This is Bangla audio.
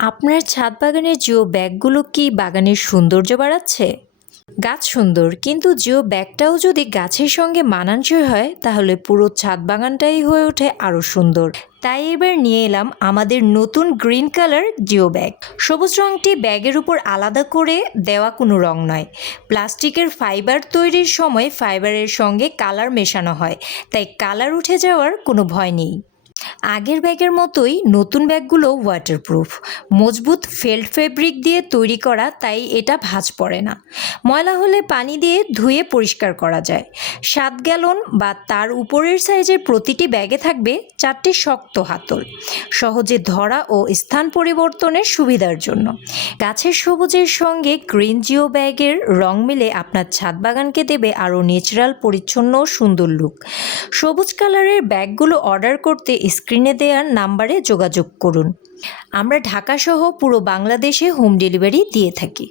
আপনার ছাদ বাগানের জিও ব্যাগগুলো কি বাগানের সৌন্দর্য বাড়াচ্ছে? গাছ সুন্দর, কিন্তু জিও ব্যাগটাও যদি গাছের সঙ্গে মানানসই হয় তাহলে পুরো ছাদ বাগানটাই হয়ে ওঠে আরও সুন্দর। তাই এবার নিয়ে এলাম আমাদের নতুন গ্রিন কালার জিও ব্যাগ। সবুজ রঙটি ব্যাগের উপর আলাদা করে দেওয়া কোনো রং নয়। প্লাস্টিকের ফাইবার তৈরির সময় ফাইবারের সঙ্গে কালার মেশানো হয়, তাই কালার উঠে যাওয়ার কোনো ভয় নেই। আগের ব্যাগের মতোই নতুন ব্যাগগুলো ওয়াটারপ্রুফ, মজবুত ফেল্ট ফেব্রিক দিয়ে তৈরি করা, তাই এটা ভাঁজ পড়ে না। ময়লা হলে পানি দিয়ে ধুয়ে পরিষ্কার করা যায়। 7 গ্যালন বা তার উপরের সাইজের প্রতিটি ব্যাগে থাকবে 4টি শক্ত হাতল, সহজে ধরা ও স্থান পরিবর্তনের সুবিধার জন্য। গাছের সবুজের সঙ্গে গ্রিন জিও ব্যাগের রং মিলে আপনার ছাদ বাগানকে দেবে আরও ন্যাচারাল, পরিচ্ছন্ন ও সুন্দর লুক। সবুজ কালারের ব্যাগগুলো অর্ডার করতে স্ক্রিনে দেওয়া নাম্বারে যোগাযোগ করুন। আমরা ঢাকাসহ পুরো বাংলাদেশে হোম ডেলিভারি দিয়ে থাকি।